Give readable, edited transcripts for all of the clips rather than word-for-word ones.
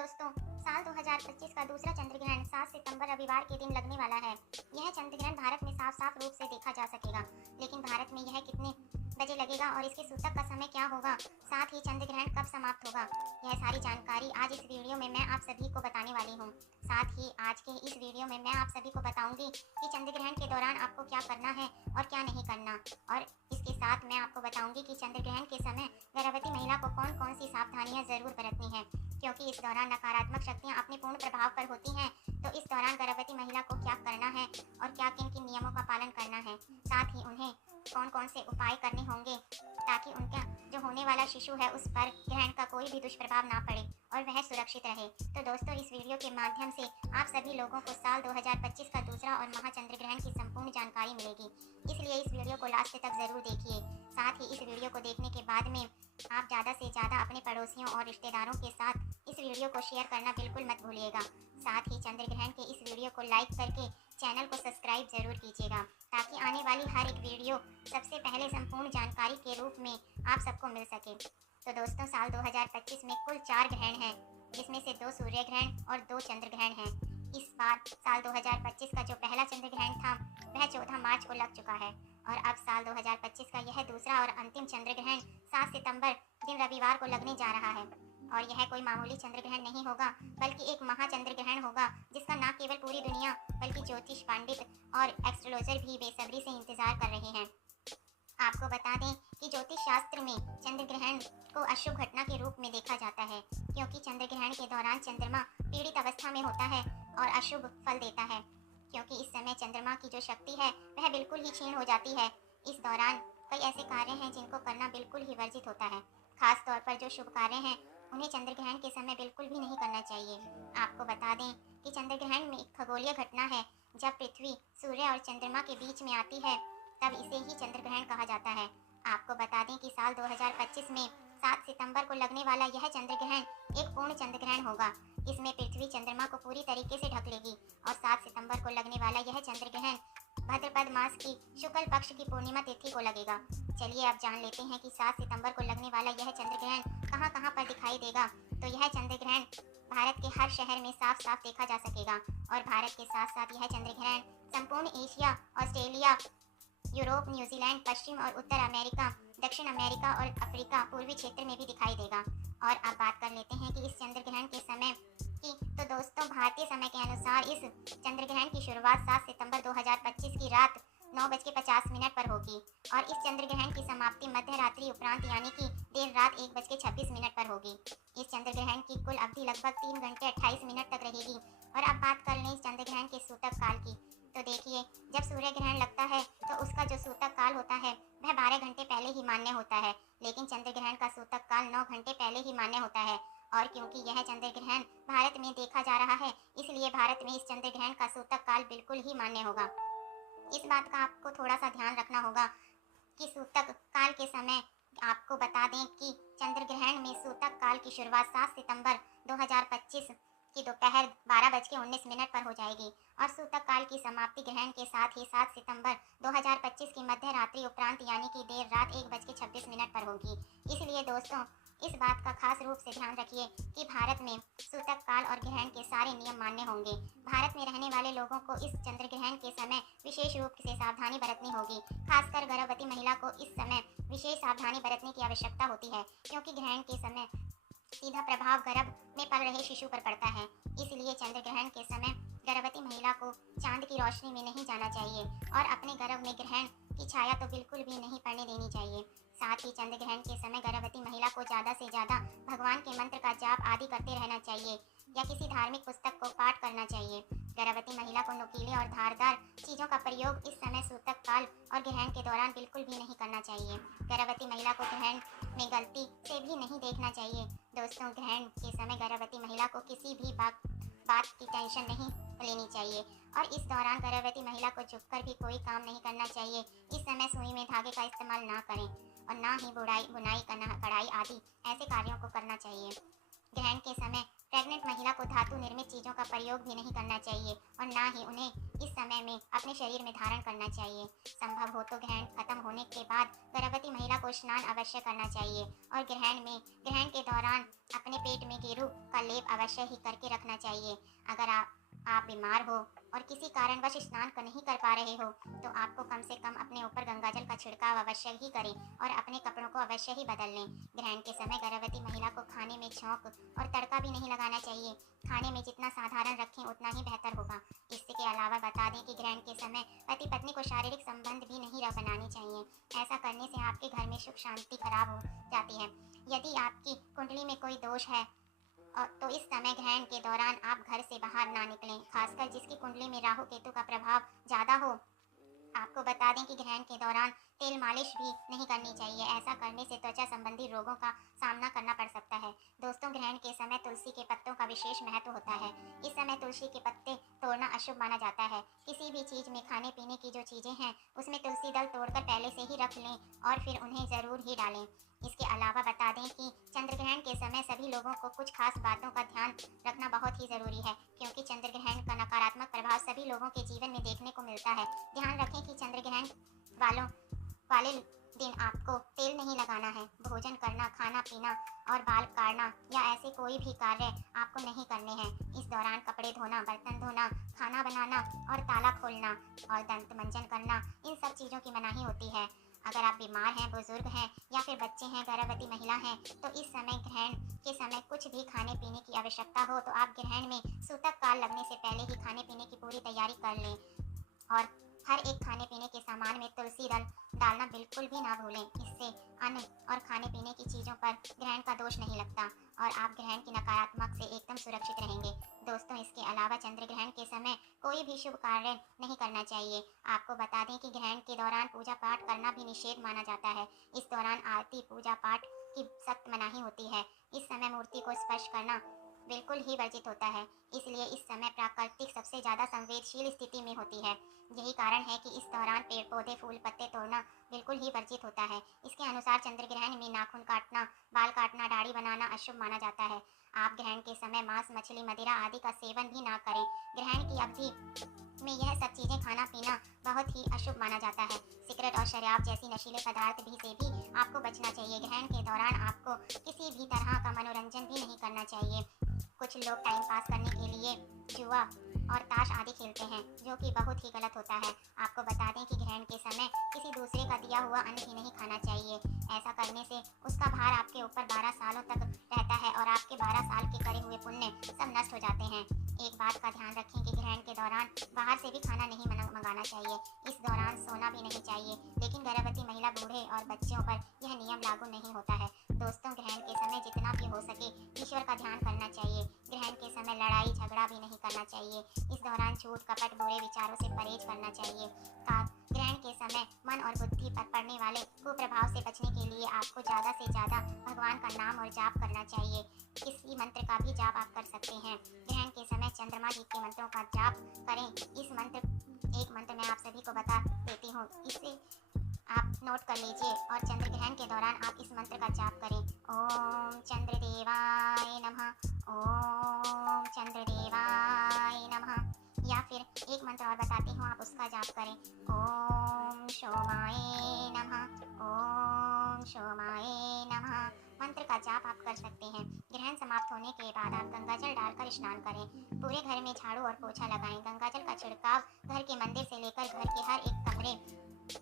दोस्तों, साल 2025 का दूसरा चंद्र ग्रहण 7 सितंबर रविवार के दिन लगने वाला है। यह चंद्र ग्रहण भारत में साफ साफ रूप से देखा जा सकेगा, लेकिन भारत में यह कितने बजे लगेगा और इसके सूतक का समय क्या होगा, साथ ही चंद्र ग्रहण कब समाप्त होगा, यह सारी जानकारी आज इस वीडियो में मैं आप सभी को बताने वाली हूँ। साथ ही आज के इस वीडियो में मैं आप सभी को बताऊंगी कि चंद्र ग्रहण के दौरान आपको क्या करना है और क्या नहीं करना, और इसके साथ मैं आपको बताऊंगी कि चंद्र ग्रहण के समय गर्भवती महिला को कौन कौन सी सावधानियां जरूर बरतनी है, क्योंकि इस दौरान नकारात्मक शक्तियां अपने पूर्ण प्रभाव पर होती हैं। तो इस दौरान गर्भवती महिला को क्या करना है और क्या किन किन नियमों का पालन करना है, साथ ही उन्हें कौन कौन से उपाय करने होंगे ताकि उनका जो होने वाला शिशु है उस पर ग्रहण का कोई भी दुष्प्रभाव ना पड़े और वह सुरक्षित रहे। तो दोस्तों, इस वीडियो के माध्यम से आप सभी लोगों को साल 2025 का दूसरा और महाचंद्र ग्रहण की संपूर्ण जानकारी मिलेगी, इसलिए इस वीडियो को लास्ट तक जरूर देखिए। साथ ही इस वीडियो को देखने के बाद में आप ज़्यादा से ज़्यादा अपने पड़ोसियों और रिश्तेदारों के साथ इस वीडियो को शेयर करना बिल्कुल मत भूलिएगा। साथ ही चंद्र ग्रहण के इस वीडियो को लाइक करके चैनल को सब्सक्राइब जरूर कीजिएगा, ताकि आने वाली हर एक वीडियो सबसे पहले संपूर्ण जानकारी के रूप में आप सबको मिल सके। तो दोस्तों, साल 2025 में कुल 4 ग्रहण हैं, जिसमें से 2 सूर्य ग्रहण और 2 चंद्र ग्रहण हैं। इस बार साल 2025 का जो पहला चंद्र ग्रहण था वह 14 मार्च को लग चुका है, और अब साल 2025 का यह दूसरा और अंतिम चंद्र ग्रहण 7 सितंबर दिन रविवार को लगने जा रहा है। और यह कोई मामूली चंद्र ग्रहण नहीं होगा, बल्कि एक महाचंद्र ग्रहण होगा, जिसका न केवल पूरी दुनिया बल्कि ज्योतिष पंडित और एस्ट्रोलॉजर भी बेसब्री से इंतजार कर रहे हैं। आपको बता दें कि ज्योतिष शास्त्र में चंद्र ग्रहण को अशुभ घटना के रूप में देखा जाता है, क्योंकि चंद्र ग्रहण के दौरान चंद्रमा पीड़ित अवस्था में होता है और अशुभ फल देता है, क्योंकि इस समय चंद्रमा की जो शक्ति है वह बिल्कुल ही क्षीण हो जाती है। इस दौरान कई ऐसे कार्य हैं जिनको करना बिल्कुल ही वर्जित होता है। खास तौर पर जो शुभ कार्य हैं उन्हें चंद्र ग्रहण के समय बिल्कुल भी नहीं करना चाहिए। आपको बता दें कि चंद्र ग्रहण में एक खगोलीय घटना है। जब पृथ्वी सूर्य और चंद्रमा के बीच में आती है तब इसे ही चंद्र ग्रहण कहा जाता है। आपको बता दें कि साल 2025 में 7 सितंबर को लगने वाला यह चंद्र ग्रहण एक पूर्ण चंद्र ग्रहण होगा। इसमें पृथ्वी चंद्रमा को पूरी तरीके से ढक लेगी, और 7 सितंबर को लगने वाला यह चंद्र ग्रहण भाद्रपद मास की शुक्ल पक्ष की पूर्णिमा तिथि को लगेगा। चलिए अब जान लेते हैं कि 7 सितंबर को लगने वाला यह चंद्र ग्रहण कहाँ कहाँ पर दिखाई देगा। तो यह चंद्र ग्रहण भारत के हर शहर में साफ साफ देखा जा सकेगा, और भारत के साथ साथ यह चंद्र ग्रहण संपूर्ण एशिया, ऑस्ट्रेलिया, यूरोप, न्यूजीलैंड, पश्चिम और उत्तर अमेरिका, दक्षिण अमेरिका और अफ्रीका पूर्वी क्षेत्र में भी दिखाई देगा। और अब बात कर लेते हैं कि इस चंद्र ग्रहण के समय की। तो दोस्तों, भारतीय समय के अनुसार इस चंद्र ग्रहण की शुरुआत 7 सितंबर 2025 की रात 9:50 पर होगी, और इस चंद्र ग्रहण की समाप्ति मध्य रात्रि उपरांत यानी कि देर रात 1:26 पर होगी। इस चंद्र ग्रहण की कुल अवधि लगभग 3 घंटे 28 मिनट तक रहेगी। और अब बात कर लें इस चंद्र ग्रहण के सूतक काल की। तो देखिए, जब सूर्य ग्रहण लगता है तो उसका जो सूतक काल होता है वह 12 घंटे पहले ही मान्य होता है, लेकिन चंद्र ग्रहण का सूतक काल 9 घंटे पहले ही मान्य होता है। और क्योंकि यह चंद्र ग्रहण भारत में देखा जा रहा है, इसलिए भारत में इस चंद्र ग्रहण का सूतक काल बिल्कुल ही मान्य होगा। इस बात का आपको थोड़ा सा ध्यान रखना होगा कि सूतक काल के समय आपको बता दें कि चंद्र ग्रहण में सूतक काल की शुरुआत 7 सितंबर 2025 की दोपहर 12:19 पर हो जाएगी, और सूतक काल की समाप्ति ग्रहण के साथ ही 7 सितंबर 2025 की मध्य रात्रि उपरांत यानी कि देर रात 1:26 पर होगी। इसलिए दोस्तों, इस बात का खास रूप से ध्यान रखिए कि भारत में सूतक काल और ग्रहण के सारे नियम मान्य होंगे। भारत में रहने वाले लोगों को इस चंद्र ग्रहण के समय विशेष रूप से सावधानी बरतनी होगी। खासकर गर्भवती महिला को इस समय विशेष सावधानी बरतने की आवश्यकता होती है, क्योंकि ग्रहण के समय सीधा प्रभाव गर्भ में पल रहे शिशु पर पड़ता है। इसलिए चंद्र ग्रहण के समय गर्भवती महिला को चांद की रोशनी में नहीं जाना चाहिए, और अपने गर्भ में ग्रहण की छाया तो बिल्कुल भी नहीं पड़ने देनी चाहिए। साथ ही चंद्र ग्रहण के समय गर्भवती महिला को ज़्यादा से ज़्यादा भगवान के मंत्र का जाप आदि करते रहना चाहिए, या किसी धार्मिक पुस्तक को पाठ करना चाहिए। गर्भवती महिला को नुकीले और धारदार चीज़ों का प्रयोग इस समय सूतक काल और ग्रहण के दौरान बिल्कुल भी नहीं करना चाहिए। गर्भवती महिला को ग्रहण में गलती से भी नहीं देखना चाहिए। दोस्तों, ग्रहण के समय गर्भवती महिला को किसी भी बात की टेंशन नहीं लेनी चाहिए, और इस दौरान गर्भवती महिला को झुककर भी कोई काम नहीं करना चाहिए। इस समय सुई में धागे का इस्तेमाल ना करें, और ना ही बुनाई कढ़ाई आदि ऐसे कार्यों को करना चाहिए। ग्रहण के समय प्रेग्नेंट महिला को धातु निर्मित चीज़ों का प्रयोग भी नहीं करना चाहिए, और ना ही उन्हें इस समय में अपने शरीर में धारण करना चाहिए। संभव हो तो ग्रहण खत्म होने के बाद गर्भवती महिला को स्नान अवश्य करना चाहिए और ग्रहण के दौरान अपने पेट में गेरू का लेप अवश्य ही करके रखना चाहिए। अगर आप बीमार हो और किसी कारणवश स्नान नहीं कर पा रहे हो तो आपको कम से कम अपने ऊपर गंगाजल का छिड़काव अवश्य ही करें और अपने कपड़ों को अवश्य ही बदल लें। ग्रहण के समय गर्भवती महिला को खाने में छौंक और तड़का भी नहीं लगाना चाहिए। खाने में जितना साधारण रखें उतना ही बेहतर होगा। इसके अलावा बता दें कि ग्रहण के समय पति पत्नी को शारीरिक संबंध भी नहीं बनाने चाहिए। ऐसा करने से आपके घर में सुख शांति खराब हो जाती है। यदि आपकी कुंडली में कोई दोष है तो इस समय ग्रहण के दौरान आप घर से बाहर ना निकलें, खासकर जिसकी कुंडली में राहु केतु का प्रभाव ज़्यादा हो। आपको बता दें कि ग्रहण के दौरान तेल मालिश भी नहीं करनी चाहिए। ऐसा करने से त्वचा संबंधी रोगों का सामना करना पड़ सकता है। दोस्तों, ग्रहण के समय तुलसी के पत्तों का विशेष महत्व होता है। इस समय तुलसी के पत्ते तोड़ना अशुभ माना जाता है। किसी भी चीज में खाने पीने की जो चीजें हैं उसमें तुलसी दल तोड़कर पहले से ही रख लें और फिर उन्हें जरूर ही डालें। इसके अलावा बता दें कि चंद्र ग्रहण के समय सभी लोगों को कुछ खास बातों का ध्यान रखना बहुत ही जरूरी है, क्योंकि चंद्र ग्रहण का नकारात्मक प्रभाव सभी लोगों के जीवन में देखने को मिलता है। ध्यान रखें कि चंद्र ग्रहण वाले दिन आपको तेल नहीं लगाना है। भोजन करना, खाना पीना और बाल काटना या ऐसे कोई भी कार्य आपको नहीं करने हैं। इस दौरान कपड़े धोना, बर्तन धोना, खाना बनाना और ताला खोलना और दंत मंजन करना, इन सब चीज़ों की मनाही होती है। अगर आप बीमार हैं, बुजुर्ग हैं या फिर बच्चे हैं, गर्भवती महिला हैं, तो इस समय ग्रहण के समय कुछ भी खाने पीने की आवश्यकता हो तो आप ग्रहण में सूतक काल लगने से पहले ही खाने पीने की पूरी तैयारी कर लें और हर एक खाने पीने के सामान में तुलसी दल डालना बिल्कुल भी ना भूलें। इससे अन्न और खाने पीने की चीज़ों पर ग्रहण का दोष नहीं लगता और आप ग्रहण की नकारात्मक से एकदम सुरक्षित रहेंगे। दोस्तों, इसके अलावा चंद्र ग्रहण के समय कोई भी शुभ कार्य नहीं करना चाहिए। आपको बता दें कि ग्रहण के दौरान पूजा पाठ करना भी निषेध माना जाता है। इस दौरान आरती, पूजा पाठ की सख्त मनाही होती है। इस समय मूर्ति को स्पर्श करना बिल्कुल ही वर्जित होता है। इसलिए इस समय प्राकृतिक सबसे ज़्यादा संवेदनशील स्थिति में होती है। यही कारण है कि इस दौरान पेड़ पौधे, फूल पत्ते तोड़ना बिल्कुल ही वर्जित होता है। इसके अनुसार चंद्र ग्रहण में नाखून काटना, बाल काटना, दाढ़ी बनाना अशुभ माना जाता है। आप ग्रहण के समय मांस, मछली, मदिरा आदि का सेवन भी ना करें। ग्रहण की अवधि में यह सब चीज़ें खाना पीना बहुत ही अशुभ माना जाता है। सिगरेट और शराब जैसी नशीले पदार्थ से भी आपको बचना चाहिए। ग्रहण के दौरान आपको किसी भी तरह का मनोरंजन भी नहीं करना चाहिए। कुछ लोग टाइम पास करने के लिए जुआ और ताश आदि खेलते हैं, जो कि बहुत ही गलत होता है। आपको बता दें कि ग्रहण के समय किसी दूसरे का दिया हुआ अन्न भी नहीं खाना चाहिए। ऐसा करने से उसका भार आपके ऊपर 12 सालों तक रहता है और आपके 12 साल के करे हुए पुण्य सब नष्ट हो जाते हैं। एक बात का ध्यान रखें कि ग्रहण के दौरान बाहर से भी खाना नहीं मंगाना चाहिए। इस दौरान सोना भी नहीं चाहिए, लेकिन गर्भवती महिला, बूढ़े और बच्चों पर यह नियम लागू नहीं होता है। दोस्तों, ग्रहण के समय जितना भी हो सके ईश्वर का ध्यान करना चाहिए। ग्रहण के समय लड़ाई झगड़ा भी नहीं करना चाहिए। इस दौरान झूठ, कपट, बुरे विचारों से परहेज करना चाहिए। ग्रहण के समय मन और बुद्धि पर पड़ने वाले कुप्रभाव से बचने के लिए आपको ज़्यादा से ज़्यादा भगवान का नाम और जाप करना चाहिए। किसी मंत्र का भी जाप आप कर सकते हैं। ग्रहण के समय चंद्रमा जी के मंत्रों का जाप करें। एक मंत्र मैं आप सभी को बता देती हूँ, इसे आप नोट कर लीजिए और चंद्र ग्रहण के दौरान आप इस मंत्र का जाप करें। ओम चंद्रदेवाय नमः, ओम चंद्रदेवाय नमः। या फिर एक मंत्र और बताती हूँ, आप उसका जाप करें। ओम सोमाय नमः, ओम सोमाय नमः। मंत्र का जाप आप कर सकते हैं। ग्रहण समाप्त होने के बाद आप गंगाजल डालकर स्नान करें। पूरे घर में झाड़ू और पोछा लगाएं। गंगाजल का छिड़काव घर के मंदिर से लेकर घर के हर एक कमरे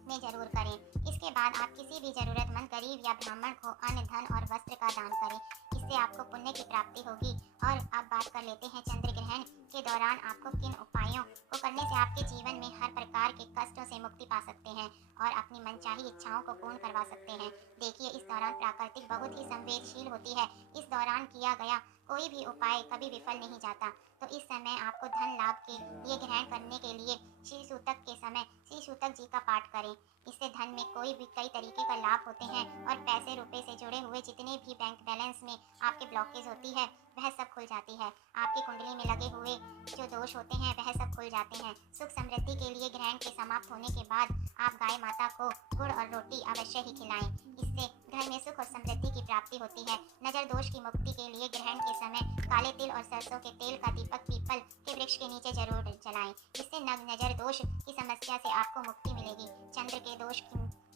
में जरूर करें। इसके बाद आप किसी भी जरूरतमंद गरीब या ब्राह्मण को अन्न, धन और वस्त्र का दान करें। इससे आपको पुण्य की प्राप्ति होगी। और अब बात कर लेते हैं चंद्र ग्रहण के दौरान आपको किन उपायों को करने से आपके जीवन में हर प्रकार के कष्टों से मुक्ति पा सकते हैं और अपनी मनचाही इच्छाओं को पूर्ण करवा सकते हैं। देखिए, इस दौरान प्रकृति बहुत ही संवेदनशील होती है। इस दौरान किया गया कोई भी उपाय कभी विफल नहीं जाता। तो इस समय आपको धन लाभ के लिए ग्रहण करने के लिए श्री सूतक के समय श्री सूतक जी का पाठ करें। इससे धन में कई तरीके का लाभ होते हैं और पैसे रुपए से जुड़े हुए जितने भी बैंक बैलेंस में आपके ब्लॉकेज होती है वह सब खुल जाती है। आपकी कुंडली में लगे हुए जो दोष होते हैं वह सब खुल जाते हैं। सुख समृद्धि के लिए ग्रहण के समाप्त होने के बाद आप गाय माता को गुड़ और रोटी अवश्य ही खिलाएं। इससे घर में सुख और समृद्धि की प्राप्ति होती है। नजर दोष की मुक्ति के लिए ग्रहण के समय काले तिल और सरसों के तेल का दीपक पीपल के वृक्ष के नीचे जरूर जलाएं। इससे नजर दोष की समस्या से आपको मुक्ति मिलेगी। चंद्र के दोष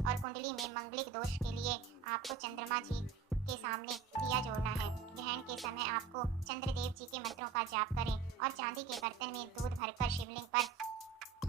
और कुंडली में मंगलिक दोष के लिए आपको चंद्रमा जी के सामने दिया जोड़ना है। ग्रहण के समय आपको चंद्रदेव जी के मंत्रों का जाप करें और चांदी के बर्तन में दूध भरकर शिवलिंग पर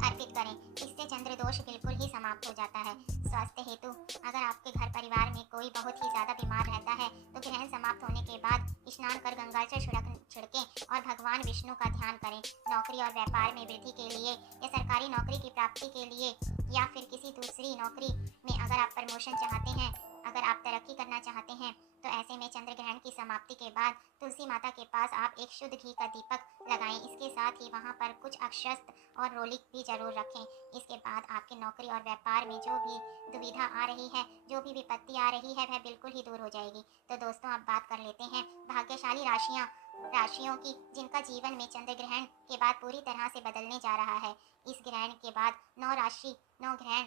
अर्पित करें। इससे चंद्र दोष बिल्कुल ही समाप्त हो जाता है। स्वास्थ्य हेतु अगर आपके घर परिवार में कोई बहुत ही ज्यादा बीमार रहता है तो ग्रहण समाप्त होने के बाद स्नान कर गंगा जल छिड़कें और भगवान विष्णु का ध्यान करें। नौकरी और व्यापार में वृद्धि के लिए या सरकारी नौकरी की प्राप्ति के लिए या फिर किसी दूसरी नौकरी में अगर आप प्रमोशन चाहते हैं, अगर आप तरक्की करना चाहते हैं, तो ऐसे में चंद्र ग्रहण की समाप्ति के बाद तुलसी माता के पास आप एक शुद्ध घी का दीपक लगाएं। इसके साथ ही वहां पर कुछ अक्षत और रोली भी जरूर रखें। इसके बाद आपकी नौकरी और व्यापार में जो भी दुविधा आ रही है, जो भी विपत्ति आ रही है, वह बिल्कुल ही दूर हो जाएगी। तो दोस्तों, अब बात कर लेते हैं भाग्यशाली राशियों की जिनका जीवन में चंद्र ग्रहण के बाद पूरी तरह से बदलने जा रहा है। इस ग्रहण के बाद 9 ग्रहण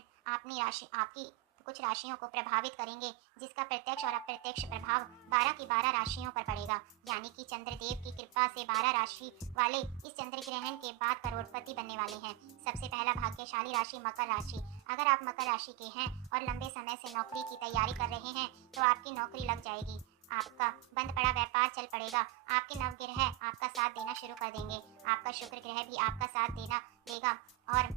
आपकी कुछ राशियों को प्रभावित करेंगे, जिसका प्रत्यक्ष और अप्रत्यक्ष प्रभाव 12 की 12 राशियों पर पड़ेगा। यानी कि चंद्रदेव की कृपा से 12 राशि वाले इस चंद्र ग्रहण के बाद करोड़पति बनने वाले हैं। सबसे पहला भाग्यशाली राशि मकर राशि। अगर आप मकर राशि के हैं और लंबे समय से नौकरी की तैयारी कर रहे हैं तो आपकी नौकरी लग जाएगी। आपका बंद पड़ा व्यापार चल पड़ेगा। आपके नवग्रह आपका साथ देना शुरू कर देंगे। आपका शुक्र ग्रह भी आपका साथ देगा और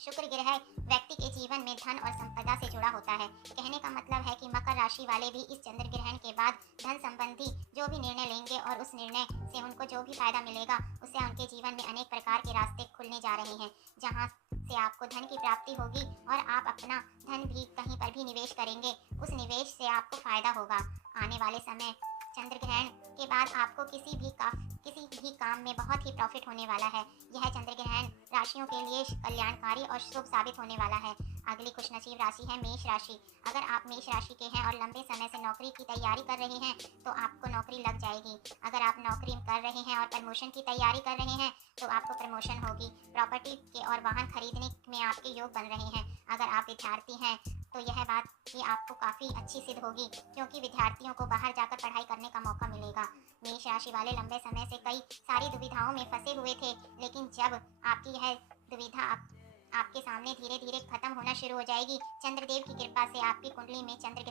शुक्र ग्रह व्यक्ति के जीवन में धन और संपदा से जुड़ा होता है। कहने का मतलब है कि मकर राशि वाले भी इस चंद्र ग्रहण के बाद धन संबंधी जो भी निर्णय लेंगे और उस निर्णय से उनको जो भी फायदा मिलेगा, उससे उनके जीवन में अनेक प्रकार के रास्ते खुलने जा रहे हैं, जहां से आपको धन की प्राप्ति होगी और आप अपना धन भी कहीं पर भी निवेश करेंगे, उस निवेश से आपको फायदा होगा। आने वाले समय चंद्र ग्रहण के बाद आपको किसी भी काम में बहुत ही प्रॉफिट होने वाला है। यह चंद्र ग्रहण राशियों के लिए कल्याणकारी और शुभ साबित होने वाला है। अगली खुशनसीब राशि है मेष राशि। अगर आप मेष राशि के हैं और लंबे समय से नौकरी की तैयारी कर रहे हैं तो आपको नौकरी लग जाएगी। अगर आप नौकरी कर रहे हैं और प्रमोशन की तैयारी कर रहे हैं तो आपको प्रमोशन होगी। प्रॉपर्टी के और वाहन खरीदने में आपके योग बन रहे हैं। अगर आप विद्यार्थी हैं तो यह बात भी आपको काफ़ी अच्छी सिद्ध होगी, क्योंकि विद्यार्थियों को बाहर जाकर पढ़ाई करने का मौका मिलेगा। मेष राशि वाले लंबे समय से कई सारी दुविधाओं में फंसे हुए थे, लेकिन जब आपकी यह दुविधा आपके सामने धीरे धीरे खत्म होना शुरू हो जाएगी। चंद्रदेव की कृपा से आपकी कुंडली में चंद्र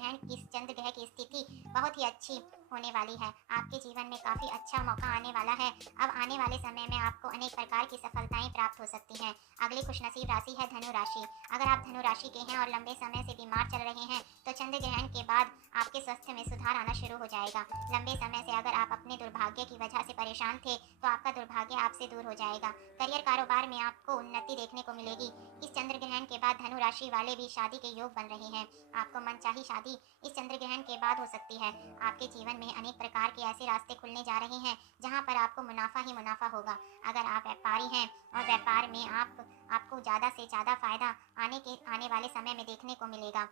ग्रह की स्थिति बहुत ही अच्छी होने वाली है। आपके जीवन में काफ़ी अच्छा मौका आने वाला है। अब आने वाले समय में आपको अनेक प्रकार की सफलताएं प्राप्त हो सकती हैं। अगली खुशनसीब राशि है धनु राशि। अगर आप धनु राशि के हैं और लंबे समय से बीमार चल रहे हैं तो चंद्र ग्रहण के बाद आपके स्वास्थ्य में सुधार आना शुरू हो जाएगा। लंबे समय से अगर आप अपने दुर्भाग्य की वजह से परेशान थे तो आपका दुर्भाग्य आपसे दूर हो जाएगा। करियर कारोबार में आपको उन्नति देखने को मिलेगी। इस चंद्र ग्रहण के बाद धनु राशि वाले भी शादी के योग बन रहे हैं। आपको मनचाही शादी इस चंद्र ग्रहण के बाद हो सकती है। आपके जीवन में अनेक प्रकार के ऐसे रास्ते खुलने जा रहे हैं जहां पर आपको मुनाफा ही मुनाफा होगा। अगर आप व्यापारी हैं और व्यापार में आपको ज़्यादा से ज़्यादा फायदा आने वाले समय में देखने को मिलेगा।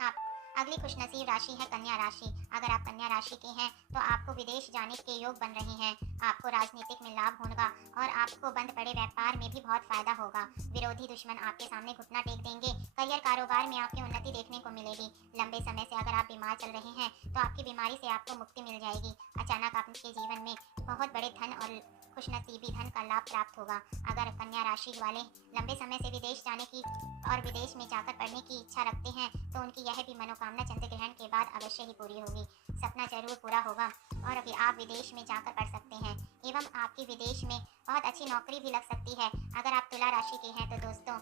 आप अगली खुशनसीब राशि है कन्या राशि। अगर आप कन्या राशि के हैं तो आपको विदेश जाने के योग बन रहे हैं। आपको राजनीतिक में लाभ होगा और आपको बंद पड़े व्यापार में भी बहुत फायदा होगा। विरोधी दुश्मन आपके सामने घुटना टेक देंगे। करियर कारोबार में आपकी उन्नति देखने को मिलेगी। लंबे समय से अगर आप बीमार चल रहे हैं तो आपकी बीमारी से आपको मुक्ति मिल जाएगी। अचानक आपके जीवन में बहुत बड़े धन और खुशनसीबी धन का लाभ प्राप्त होगा। अगर कन्या राशि वाले लंबे समय से विदेश जाने की और विदेश में जाकर पढ़ने की इच्छा रखते हैं तो उनकी यह भी मनोकामना चंद्र ग्रहण के बाद अवश्य ही पूरी होगी। सपना जरूर पूरा होगा और अभी आप विदेश में जाकर पढ़ सकते हैं एवं आपकी विदेश में बहुत अच्छी नौकरी भी लग सकती है। अगर आप तुला राशि के हैं तो दोस्तों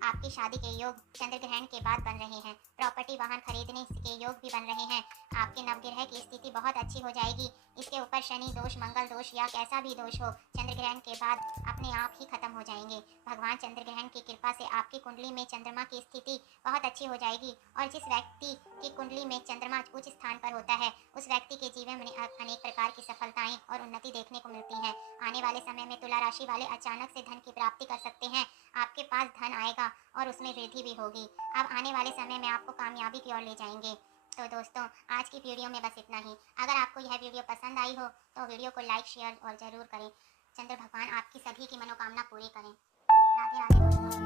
आपकी शादी के योग चंद्र ग्रहण के बाद बन रहे हैं। प्रॉपर्टी वाहन खरीदने के योग भी बन रहे हैं। आपके नवग्रह की स्थिति बहुत अच्छी हो जाएगी। इसके ऊपर शनि दोष, मंगल दोष या कैसा भी दोष हो चंद्र ग्रहण के बाद अपने आप ही खत्म हो जाएंगे। भगवान चंद्र ग्रहण की कृपा से आपकी कुंडली में चंद्रमा की स्थिति बहुत अच्छी हो जाएगी और जिस व्यक्ति की कुंडली में चंद्रमा उच्च स्थान पर होता है उस व्यक्ति के जीवन में अनेक प्रकार की सफलताएं और उन्नति देखने को मिलती है। आने वाले समय में तुला राशि वाले अचानक से धन की प्राप्ति कर सकते हैं। आपके पास धन आएगा और उसमें वृद्धि भी होगी। अब आने वाले समय में आपको कामयाबी की ओर ले जाएंगे। तो दोस्तों, आज की वीडियो में बस इतना ही। अगर आपको यह वीडियो पसंद आई हो तो वीडियो को लाइक, शेयर और ज़रूर करें। चंद्र भगवान आपकी सभी की मनोकामना पूरी करें। राधे राधे दोस्तों।